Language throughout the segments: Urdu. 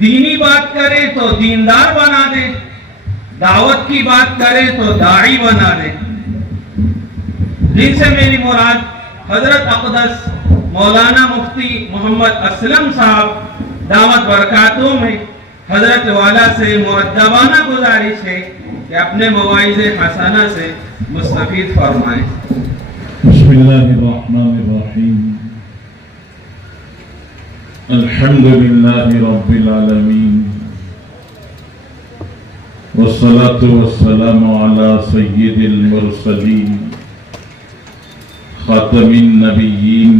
دینی بات کرے تو دیندار بنا دے، دعوت کی بات کرے تو داعی بنا دے۔ جن سے میری مراد حضرت اقدس مولانا مفتی محمد اسلم صاحب دامت برکاتہم میں حضرت والا سے مؤدبانہ گزارش ہے کہ اپنے مواعظ حسنہ سے مستفید فرمائیں۔ بسم اللہ الرحمن الرحیم، الحمد للہ رب العالمین، والصلاة والسلام علی سید المرسلین خاتم النبیین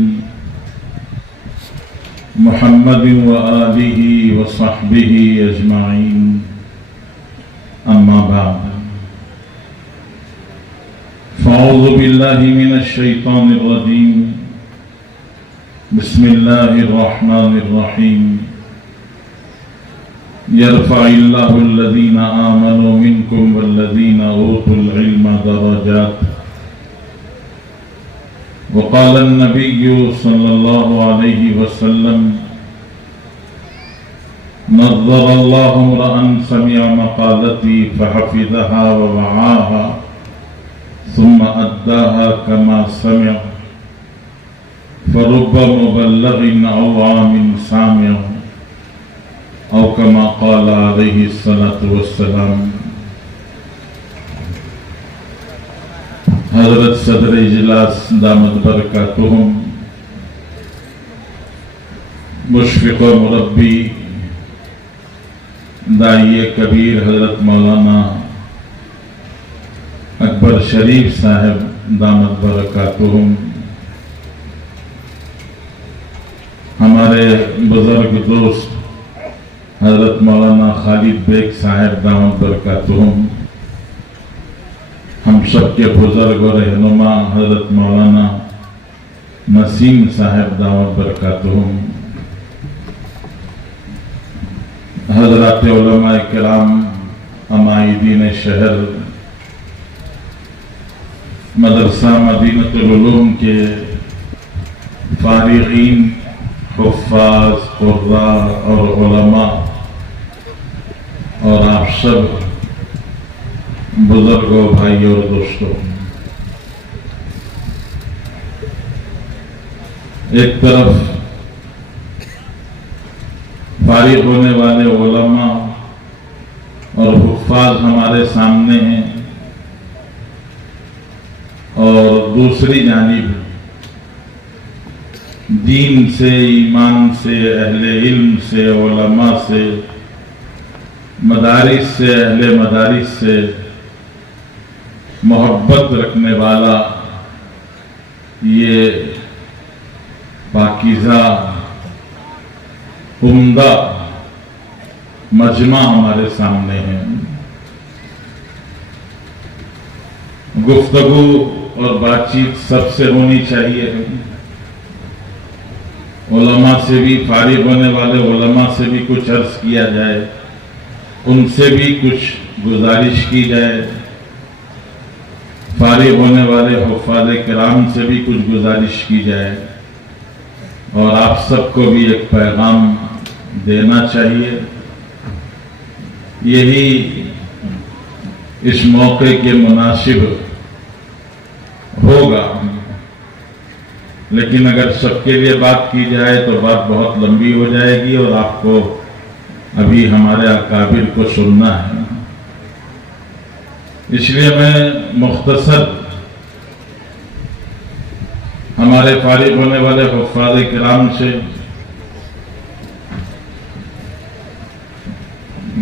محمد وآلہ وصحبہ اجمعین، اما بعد، فاعوذ باللہ من الشیطان الرجیم، بسم اللہ الرحمن الرحیم، یرفع اللہ الذین آمنوا منکم والذین اوتوا العلم درجات، وقال النبی صلی اللہ علیہ وسلم، نظر اللہ امرأ سمع مقالتی فحفظها ووعاها ثم أداها كما سمع، فرب مبلغ أو عام سامع، أو كما قال عليه الصلاة والسلام۔ حضرت صدر اجلاس دامت برکاتہم، مشفق و مربی داعی کبیر حضرت مولانا اکبر شریف صاحب دامت برکاتہم، ہمارے بزرگ دوست حضرت مولانا خالد بیگ صاحب دامت برکاتہم، ہم سب کے بزرگ و رہنما حضرت مولانا نسیم صاحب دامت برکاتہم، حضرات علماء کرام، عمائدین شہر، مدرسہ مدینۃ العلوم کے فارغین، حفاظ، قراء اور علماء، اور آپ سب بزرگوں، بھائی اور دوستوں، ایک طرف فارغ ہونے والے علماء اور حفاظ ہمارے سامنے ہیں، اور دوسری جانب دین سے، ایمان سے، اہل علم سے، علماء سے، مدارس سے، اہل مدارس سے محبت رکھنے والا یہ پاکیزہ عمدہ مجمع ہمارے سامنے ہے۔ گفتگو اور بات چیت سب سے ہونی چاہیے، علماء سے بھی، فارغ ہونے والے علماء سے بھی کچھ عرض کیا جائے، ان سے بھی کچھ گزارش کی جائے، فارغ ہونے والے حفاظ کرام سے بھی کچھ گزارش کی جائے، اور آپ سب کو بھی ایک پیغام دینا چاہیے۔ یہی اس موقع کے مناسب ہوگا، لیکن اگر سب کے لیے بات کی جائے تو بات بہت لمبی ہو جائے گی، اور آپ کو ابھی ہمارے اکابر کو سننا ہے۔ اس لیے میں مختصر ہمارے فارغ ہونے والے حفاظ کرام سے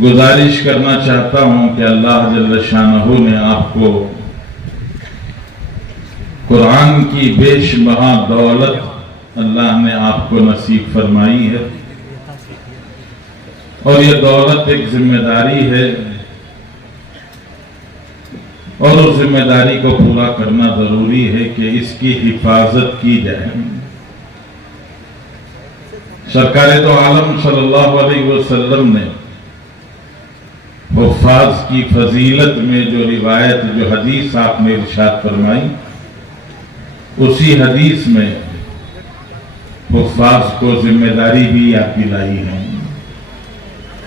گزارش کرنا چاہتا ہوں کہ اللہ جل شانہ نے آپ کو قرآن کی بے شمار دولت اللہ نے آپ کو نصیب فرمائی ہے، اور یہ دولت ایک ذمہ داری ہے، اور اس ذمہ داری کو پورا کرنا ضروری ہے کہ اس کی حفاظت کی جائے۔ سرکار دو عالم صلی اللہ علیہ وسلم نے حفاظ کی فضیلت میں جو روایت، جو حدیث آپ نے ارشاد فرمائی، اسی حدیث میں حفاظ کو ذمہ داری بھی یاد دلائی ہے۔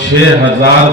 6000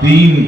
3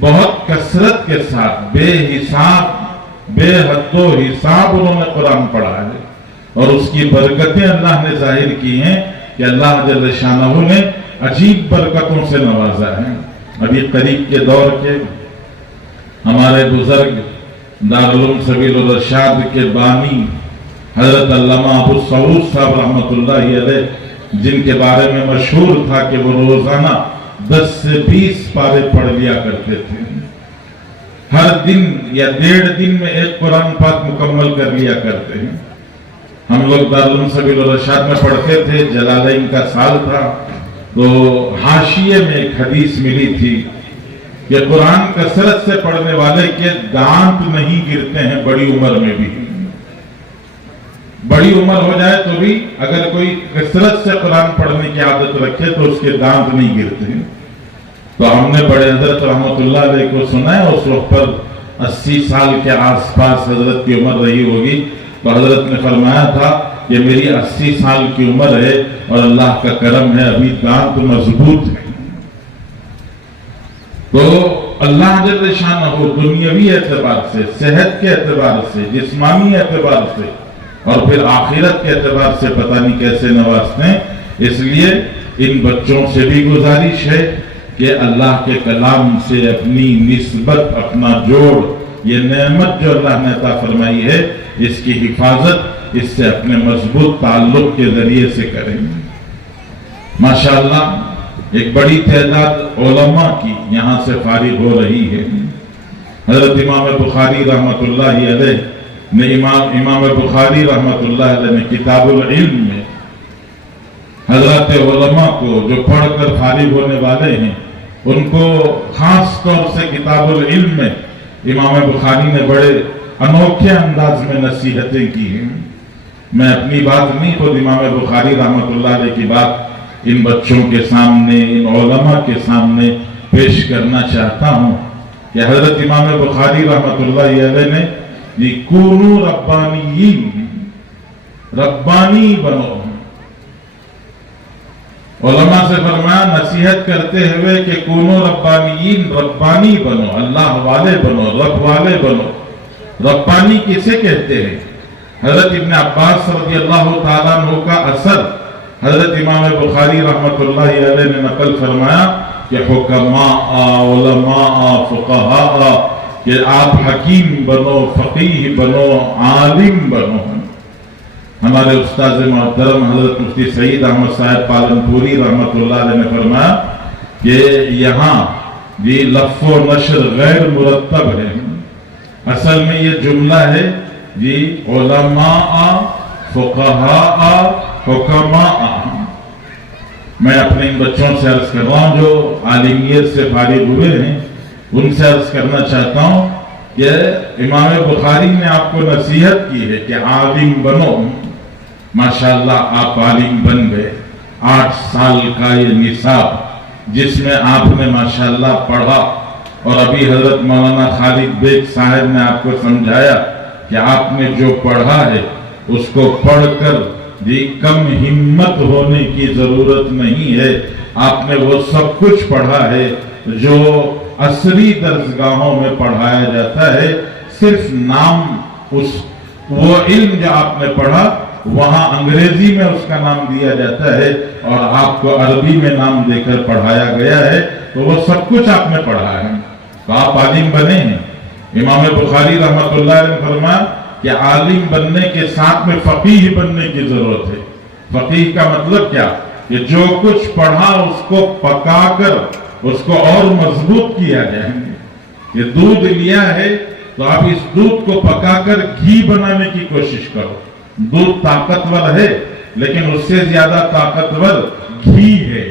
بہت کثرت کے ساتھ بے حساب بے حد و حساب انہوں نے قرآن پڑھا ہے، اور اس کی برکتیں اللہ نے ظاہر کی ہیں کہ اللہ جل شانہ نے عجیب برکتوں سے نوازا ہے۔ ابھی قریب کے دور کے ہمارے بزرگ دارالعلوم سبیل الرشاد کے بانی حضرت علامہ ابو سعود صاحب رحمۃ اللہ علیہ، جن کے بارے میں مشہور تھا کہ وہ روزانہ 10 سے 20 پارے پڑھ لیا کرتے تھے، ہر دن یا 1.5 دن میں ایک قرآن پاک مکمل کر لیا کرتے ہیں۔ ہم لوگ دارالعلوم سبیل الرشاد میں پڑھتے تھے، جلالین کا سال تھا، تو حاشیے میں ایک حدیث ملی تھی کہ قرآن کثرت سے پڑھنے والے کے دانت نہیں گرتے ہیں بڑی عمر میں بھی۔ بڑی عمر ہو جائے تو بھی اگر کوئی کثرت سے قرآن پڑھنے کی عادت رکھے تو اس کے دانت نہیں گرتے ہیں۔ تو ہم نے بڑے حضرت رحمۃ اللہ علیہ کو سنا ہے، اس وقت پر 80 سال کے آس پاس حضرت کی عمر رہی ہوگی، تو حضرت نے فرمایا تھا کہ میری 80 سال کی عمر ہے اور اللہ کا کرم ہے ابھی دانت مضبوط ہے۔ تو اللہ جل شانہ دنیاوی اعتبار سے، صحت کے اعتبار سے، جسمانی اعتبار سے اور پھر آخرت کے اعتبار سے پتہ نہیں کیسے نوازتے ہیں۔ اس لیے ان بچوں سے بھی گزارش ہے کہ اللہ کے کلام سے اپنی نسبت، اپنا جوڑ، یہ نعمت جو اللہ نے عطا فرمائی ہے، اس کی حفاظت اس سے اپنے مضبوط تعلق کے ذریعے سے کریں۔ ماشاءاللہ ایک بڑی تعداد علماء کی یہاں سے فارغ ہو رہی ہے۔ حضرت امام بخاری رحمۃ اللہ علیہ نے امام بخاری رحمۃ اللہ علیہ نے کتاب العلم میں حضرات علماء کو جو پڑھ کر فارغ ہونے والے ہیں ان کو خاص طور سے کتاب العلم میں امام بخاری نے بڑے انوکھے انداز میں نصیحتیں کی ہیں۔ میں اپنی بات نہیں، خود امام بخاری رحمۃ اللہ علیہ کی بات ان بچوں کے سامنے، ان علماء کے سامنے پیش کرنا چاہتا ہوں کہ حضرت امام بخاری رحمۃ اللہ علیہ نے کونو ربانیین، ربانی بنو، علماء سے فرمایا نصیحت کرتے ہوئے کہ کونو ربانیین، ربانی بنو، اللہ والے بنو، رب والے بنو۔ ربانی کسے کہتے ہیں؟ حضرت ابن عباس رضی اللہ تعالیٰ عنہ کا اثر حضرت امام بخاری رحمۃ اللہ علیہ نے نقل فرمایا کہ حکماء، علماء، فقہاء، کہ آپ حکیم بنو، فقیہ بنو، عالم بنو۔ ہمارے استاذ محترم حضرت مفتی سعید احمد صاحب پالنپوری رحمۃ اللہ علیہ نے فرمایا کہ یہاں یہ لفظ و نشر غیر مرتب ہے، اصل میں یہ جملہ ہے جی علماء، فقہاء، حکماء۔ میں اپنے ان بچوں سے عرض کر رہا ہوں جو عالمیت سے فارغ ہوئے ہیں، ان سے عرض کرنا چاہتا ہوں کہ امام بخاری نے آپ کو نصیحت کی ہے کہ عالم بنو۔ ماشاءاللہ آپ عالم بن گئے۔ 8 سال کا یہ نصاب جس میں آپ نے ماشاءاللہ پڑھا، اور ابھی حضرت مولانا خالد بیگ صاحب نے آپ کو سمجھایا کہ آپ نے جو پڑھا ہے اس کو پڑھ کر کم ہمت ہونے کی ضرورت نہیں ہے۔ آپ نے وہ سب کچھ پڑھا ہے جو عصری درسگاہوں میں پڑھایا جاتا ہے، صرف نام وہ علم جو آپ نے پڑھا وہاں انگریزی میں اس کا نام دیا جاتا ہے اور آپ کو عربی میں نام دے کر پڑھایا گیا ہے، تو وہ سب کچھ آپ نے پڑھا ہے، تو آپ عالم بنے ہیں۔ امام بخاری رحمۃ اللہ علیہ نے فرمایا کہ عالم بننے کے ساتھ میں فقیہ بننے کی ضرورت ہے۔ فقیہ کا مطلب کیا؟ کہ جو کچھ پڑھا اس کو پکا کر اس کو اور مضبوط کیا جائے۔ یہ دودھ لیا ہے تو آپ اس دودھ کو پکا کر گھی بنانے کی کوشش کرو۔ دودھ طاقتور ہے لیکن اس سے زیادہ طاقتور گھی ہے،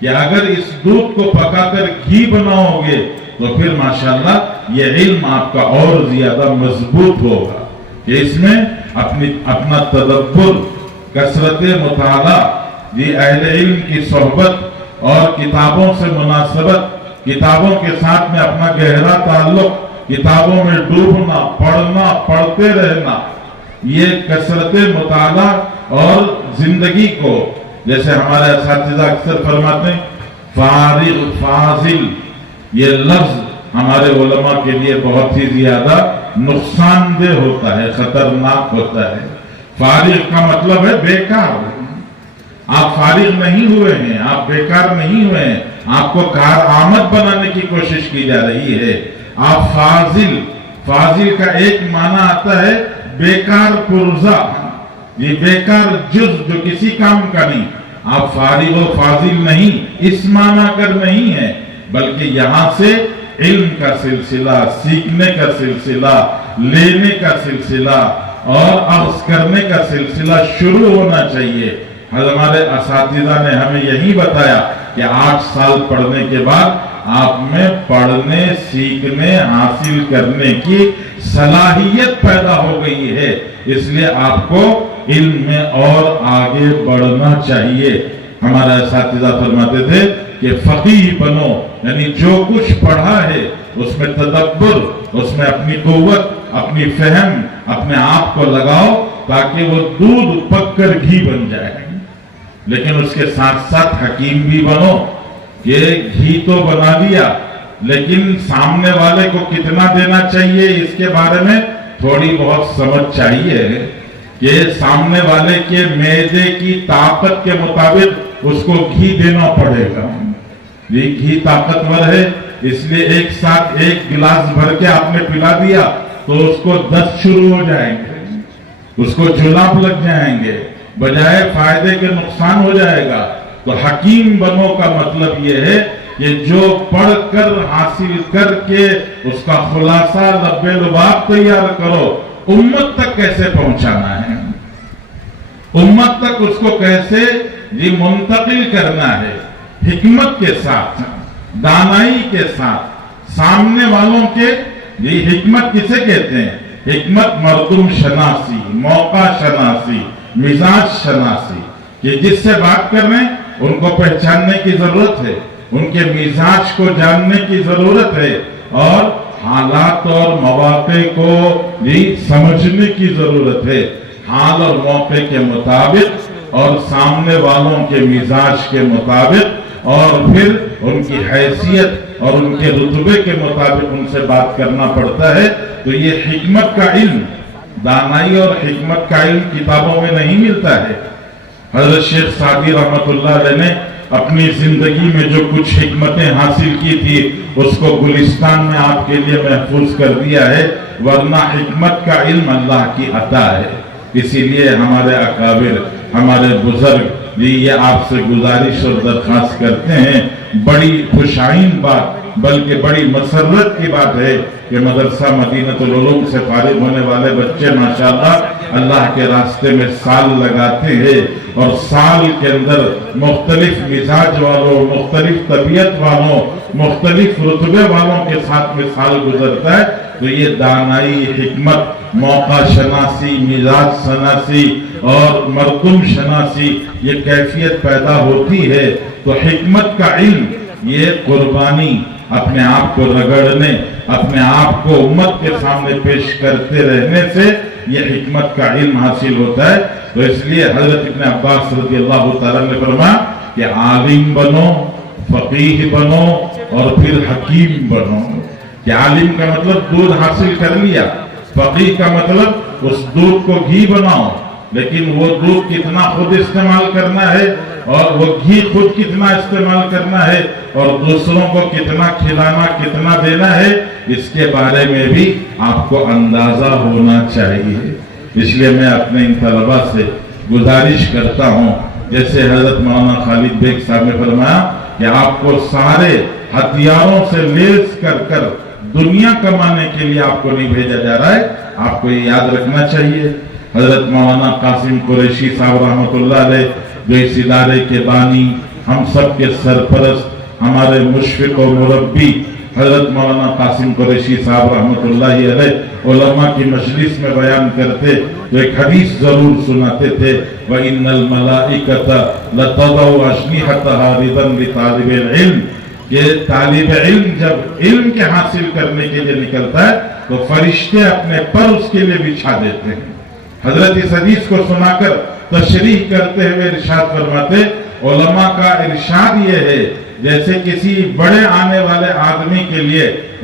کہ اگر اس دودھ کو پکا کر گھی بناؤ گے تو پھر ماشاءاللہ یہ علم آپ کا اور زیادہ مضبوط ہوگا، کہ اس میں اپنا تدبر، کثرت مطالعہ، اہل علم کی صحبت اور کتابوں سے مناسبت، کتابوں کے ساتھ میں اپنا گہرا تعلق، کتابوں میں ڈوبنا، پڑھنا، پڑھتے رہنا، یہ کثرت مطالعہ اور زندگی کو، جیسے ہمارے اساتذہ اکثر فرماتے ہیں فارغ فاضل، یہ لفظ ہمارے علماء کے لیے بہت ہی زیادہ نقصان دہ ہوتا ہے، خطرناک ہوتا ہے۔ فارغ کا مطلب ہے بیکار۔ آپ فارغ نہیں ہوئے ہیں، آپ بیکار نہیں ہوئے ہیں، آپ کو کارآمد بنانے کی کوشش کی جا رہی ہے۔ آپ فاضل کا ایک معنی آتا ہے بیکار پرزہ، یہ بیکار جز جو کسی کام کا نہیں۔ آپ فارغ و فاضل نہیں اس معنی کر نہیں ہے، بلکہ یہاں سے علم کا سلسلہ، سیکھنے کا سلسلہ، لینے کا سلسلہ اور عرض کرنے کا سلسلہ شروع ہونا چاہیے۔ ہمارے اساتذہ نے ہمیں یہی بتایا کہ 8 سال پڑھنے کے بعد آپ میں پڑھنے، سیکھنے، حاصل کرنے کی صلاحیت پیدا ہو گئی ہے، اس لیے آپ کو علم میں اور آگے بڑھنا چاہیے۔ ہمارے اساتذہ فرماتے تھے کہ فقیہ بنو، یعنی جو کچھ پڑھا ہے اس میں تدبر، اس میں اپنی قوت، اپنی فہم، اپنے آپ کو لگاؤ تاکہ وہ دودھ پک کر گھی بن جائے۔ لیکن اس کے ساتھ ساتھ حکیم بھی بنو کہ گھی تو بنا دیا لیکن سامنے والے کو کتنا دینا چاہیے اس کے بارے میں تھوڑی بہت سمجھ چاہیے کہ سامنے والے کے معدے کی طاقت کے مطابق اس کو گھی دینا پڑے گا۔ یہ گھی طاقتور ہے، اس لیے ایک ساتھ 1 گلاس بھر کے آپ نے پلا دیا تو اس کو دست شروع ہو جائیں گے، اس کو جلاب لگ جائیں گے، بجائے فائدے کے نقصان ہو جائے گا۔ تو حکیم بنو کا مطلب یہ ہے کہ جو پڑھ کر حاصل کر کے اس کا خلاصہ لب لباب تیار کرو، امت تک کیسے پہنچانا ہے، امت تک اس کو کیسے منتقل کرنا ہے، حکمت کے ساتھ، دانائی کے ساتھ، سامنے والوں کے۔ یہ حکمت کسے کہتے ہیں؟ حکمت مردم شناسی، موقع شناسی، مزاج شناسی، کہ جس سے بات کر رہے ہیں ان کو پہچاننے کی ضرورت ہے، ان کے مزاج کو جاننے کی ضرورت ہے اور حالات اور مواقع کو بھی سمجھنے کی ضرورت ہے، حال اور موقع کے مطابق اور سامنے والوں کے مزاج کے مطابق اور پھر ان کی حیثیت اور ان کے رتبے کے مطابق ان سے بات کرنا پڑتا ہے۔ تو یہ حکمت کا علم، دانائی اور حکمت کا علم کتابوں میں نہیں ملتا ہے۔ حضرت شیخ سعدی رحمت اللہ علیہ نے اپنی زندگی میں جو کچھ حکمتیں حاصل کی تھی اس کو گلستان میں آپ کے لیے محفوظ کر دیا ہے، ورنہ حکمت کا علم اللہ کی عطا ہے۔ اسی لیے ہمارے اکابر، ہمارے بزرگ یہ آپ سے گزارش اور درخواست کرتے ہیں، بڑی خوشائن بات بلکہ بڑی مسرت کی بات ہے کہ مدرسہ مدینۃ العلوم سے فارغ ہونے والے بچے ماشاءاللہ اللہ کے راستے میں سال لگاتے ہیں اور سال کے اندر مختلف مزاج والوں، مختلف طبیعت والوں، مختلف رتبے والوں کے ساتھ میں سال گزرتا ہے۔ تو یہ دانائی، حکمت، موقع شناسی، مزاج شناسی اور مردم شناسی یہ کیفیت پیدا ہوتی ہے۔ تو حکمت کا علم یہ قربانی، اپنے آپ کو رگڑنے، اپنے آپ کو امت کے سامنے پیش کرتے رہنے سے یہ حکمت کا علم حاصل ہوتا ہے۔ تو اس لیے حضرت ابن عباس رضی اللہ تعالیٰ نے فرمایا کہ عالم بنو، فقیہ بنو اور پھر حکیم بنو۔ کہ عالم کا مطلب دودھ حاصل کر لیا، فقیہ کا مطلب اس دودھ کو گھی بناؤ، لیکن وہ دودھ کتنا خود استعمال کرنا ہے اور وہ گھی خود کتنا استعمال کرنا ہے اور دوسروں کو کتنا کھلانا، کتنا دینا ہے، اس کے بارے میں بھی آپ کو اندازہ ہونا چاہیے۔ اس لیے میں اپنے ان طلباء سے گزارش کرتا ہوں، جیسے حضرت مولانا خالد بیگ صاحب نے فرمایا کہ آپ کو سارے ہتھیاروں سے لیس کر دنیا کمانے کے لیے آپ کو نہیں بھیجا جا رہا ہے، آپ کو یہ یاد رکھنا چاہیے۔ حضرت مولانا قاسم قریشی صاحب رحمۃ اللہ علیہ جو اس ادارے کے بانی، ہم سب کے سرپرست، ہمارے مشفق و مربی حضرت مولانا قاسم قریشی صاحب رحمۃ اللہ علیہ علماء کی مجلس میں بیان کرتے تو ایک حدیث ضرور سناتے تھے، وَإِنَّ الْمَلَائِكَةَ لَتَضَعُ أَجْنِحَتَهَا رِضًا لِطَالِبِ الْعِلْمِ کہ طالب علم جب علم کے حاصل کرنے کے لیے نکلتا ہے تو فرشتے اپنے پر اس کے لیے بچھا دیتے ہیں۔ حضرت اس حدیث کو سنا کر تشریح کرتے ہوئے ارشاد فرماتے، علماء کا ارشاد یہ ہے جیسے کسی بڑے آنے والے آدمی کے لیے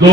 2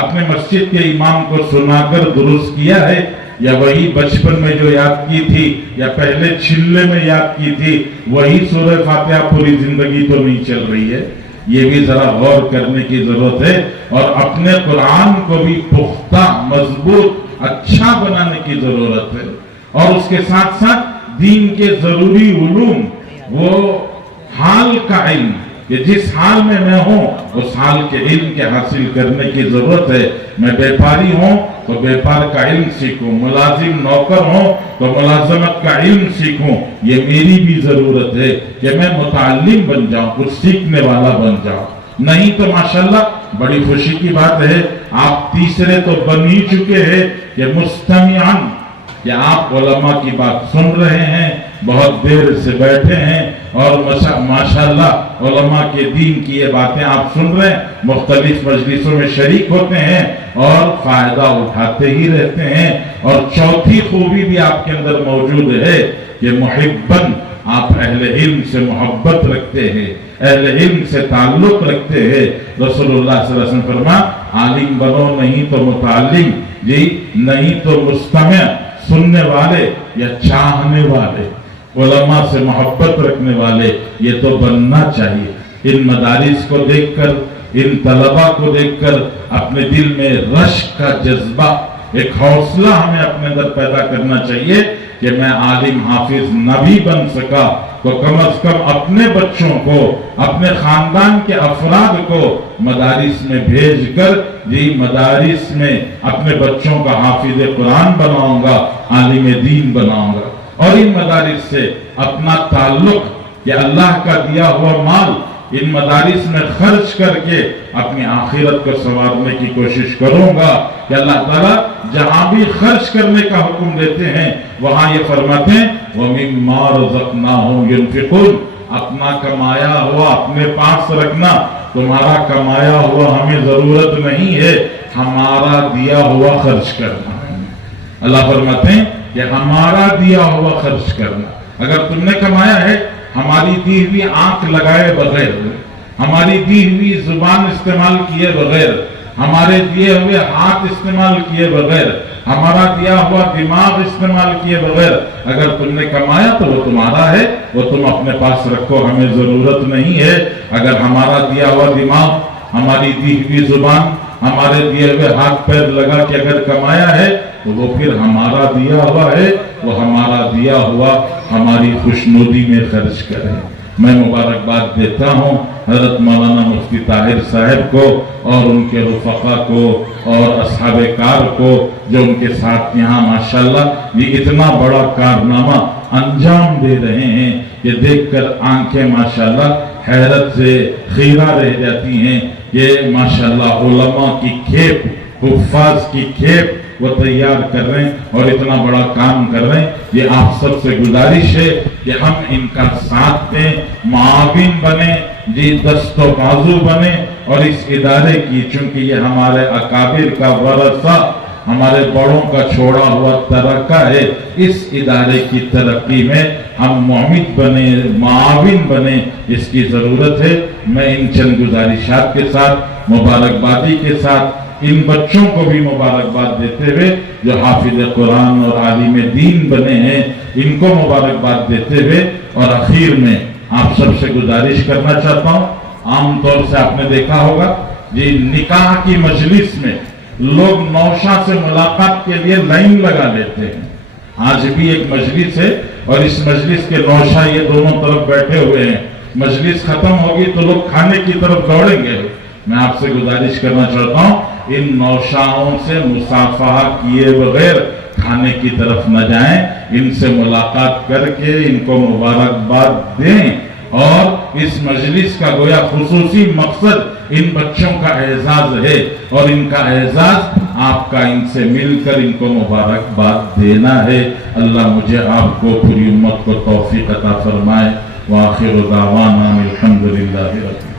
اپنے مسجد کے امام کو سنا کر درست کیا ہے، یا وہی بچپن میں جو یاد کی تھی یا پہلے چلے میں یاد کی تھی وہی سورہ فاتحہ پوری زندگی تو نہیں چل رہی ہے؟ یہ بھی ذرا غور کرنے کی ضرورت ہے، اور اپنے قرآن کو بھی پختہ، مضبوط، اچھا بنانے کی ضرورت ہے، اور اس کے ساتھ ساتھ دین کے ضروری علوم، وہ حال کا علم، کہ جس حال میں ہوں اس حال کے علم کے حاصل کرنے کی ضرورت ہے۔ میں بیپاری ہوں تو بیپار کا علم سیکھوں، ملازم نوکر ہوں تو ملازمت کا علم سیکھوں، یہ میری بھی ضرورت ہے کہ میں متعلم بن جاؤں، کچھ سیکھنے والا بن جاؤں۔ نہیں تو ماشاءاللہ بڑی خوشی کی بات ہے، آپ تیسرے تو بن ہی چکے ہیں کہ مستمعان، کہ آپ علماء کی بات سن رہے ہیں، بہت دیر سے بیٹھے ہیں، اور ماشاءاللہ علماء کے دین کی یہ باتیں آپ سن رہے ہیں، مختلف مجلسوں میں شریک ہوتے ہیں اور فائدہ اٹھاتے ہی رہتے ہیں۔ اور چوتھی خوبی بھی آپ کے اندر موجود ہے کہ محبن، آپ اہل علم سے محبت رکھتے ہیں، اہل علم سے تعلق رکھتے ہیں۔ رسول اللہ صلی اللہ علیہ وسلم فرما، عالم بنو نہیں تو متعلم، جی نہیں تو مستمع، سننے والے یا چاہنے والے، علماء سے محبت رکھنے والے، یہ تو بننا چاہیے۔ ان مدارس کو دیکھ کر، ان طلباء کو دیکھ کر اپنے دل میں رشک کا جذبہ، ایک حوصلہ ہمیں اپنے اندر پیدا کرنا چاہیے کہ میں عالم حافظ نہ بھی بن سکا تو کم از کم اپنے بچوں کو، اپنے خاندان کے افراد کو مدارس میں بھیج کر، جی مدارس میں اپنے بچوں کا حافظ قرآن بناؤں گا، عالم دین بناؤں گا، اور ان مدارس سے اپنا تعلق، کہ اللہ کا دیا ہوا مال ان مدارس میں خرچ کر کے اپنی آخرت کو سنوارنے کی کوشش کروں گا، کہ اللہ تعالیٰ جہاں بھی خرچ کرنے کا حکم دیتے ہیں وہاں یہ فرماتے ہیں وَمِمَّا رَزَقْنَاهُمْ يُنْفِقُونَ، اپنا کمایا ہوا اپنے پاس رکھنا، تمہارا کمایا ہوا ہمیں ضرورت نہیں ہے، ہمارا دیا ہوا خرچ کرنا۔ اللہ فرماتے ہیں کہ ہمارا دیا ہوا خرچ کرنا۔ اگر تم نے کمایا ہے، ہماری دی ہوئی آنکھ لگائے بغیر، ہماری دی ہوئی زبان استعمال کیے بغیر، ہمارے دیے ہوئے ہاتھ استعمال کیے بغیر، ہمارا دیا ہوا دماغ استعمال کیے بغیر اگر تم نے کمایا تو وہ تمہارا ہے، وہ تم اپنے پاس رکھو، ہمیں ضرورت نہیں ہے۔ اگر ہمارا دیا ہوا دماغ، ہماری دی ہوئی زبان، ہمارے دیے ہوئے ہاتھ پیر لگا کے اگر کمایا ہے تو وہ پھر ہمارا دیا ہوا ہے، وہ ہمارا دیا ہوا ہماری خوشنودی میں خرچ کریں۔ میں مبارکباد دیتا ہوں حضرت مولانا مفتی طاہر صاحب کو اور ان کے رفقا کو اور اصحاب کار کو جو ان کے ساتھ یہاں ماشاءاللہ یہ اتنا بڑا کارنامہ انجام دے رہے ہیں کہ دیکھ کر آنکھیں ماشاءاللہ حیرت سے خیرہ رہ جاتی ہیں کہ ماشاءاللہ علماء کی کھیپ، حفاظ کی کھیپ وہ تیار کر رہے ہیں اور اتنا بڑا کام کر رہے ہیں۔ یہ آپ سب سے گزارش ہے کہ ہم ان کا ساتھ دیں، معاون بنے، جی دست و بازو بنے، اور اس ادارے کی، چونکہ یہ ہمارے اکابر کا ورثہ، ہمارے بڑوں کا چھوڑا ہوا ترکہ ہے، اس ادارے کی ترقی میں ہم معمد بنے، معاون بنے، اس کی ضرورت ہے۔ میں ان چند گزارشات کے ساتھ، مبارکبادی کے ساتھ، ان بچوں کو بھی مبارکباد دیتے ہوئے جو حافظ قرآن اور عالم دین بنے ہیں، ان کو مبارکباد دیتے ہوئے، اور اخیر میں آپ سب سے گزارش کرنا چاہتا ہوں، عام طور سے آپ نے دیکھا ہوگا جی نکاح کی مجلس میں لوگ نوشہ سے ملاقات کے لیے لائن لگا لیتے ہیں۔ آج بھی ایک مجلس ہے اور اس مجلس کے نوشہ یہ دونوں طرف بیٹھے ہوئے ہیں، مجلس ختم ہوگی تو لوگ کھانے کی طرف دوڑیں گے۔ میں آپ سے گزارش کرنا چاہتا ہوں ان نوشاؤں سے مصافحہ کیے بغیر کھانے کی طرف نہ جائیں، ان سے ملاقات کر کے ان کو مبارکباد دیں، اور اس مجلس کا گویا خصوصی مقصد ان بچوں کا اعزاز ہے، اور ان کا اعزاز آپ کا ان سے مل کر ان کو مبارکباد دینا ہے۔ اللہ مجھے آپ کو پوری امت کو توفیق عطا فرمائے۔ وآخر دعوانا الحمدللہ رب